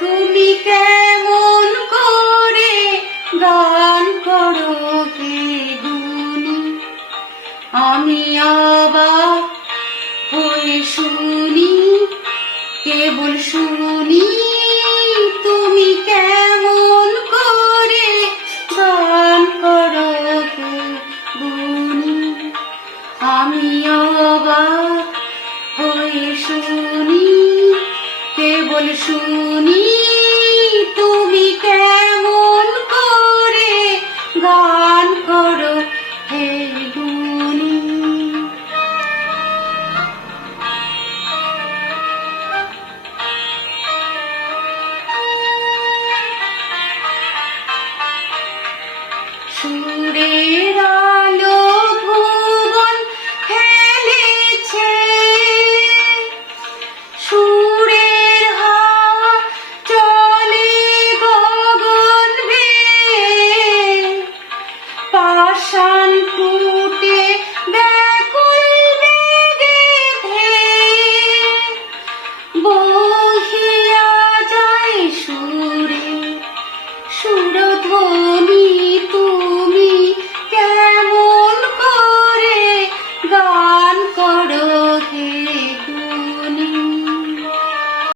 তুমি কেমন করে গান করো হে গুণী, আমি অবাক হয়ে শুনি, কেবল শুনি। তুমি কেমন করে গান করো হে গুণী, আমি অবাক হয়ে শুনি, কেবল শুনি। তুমি কেমন করে গান করো হে গুণী। সুরের আলো ভুবন খেলেছে, সুরের হাওয়া চলে গগন বেয়ে, পাষাণ টুটে ব্যাকুল বেগে ধেয়ে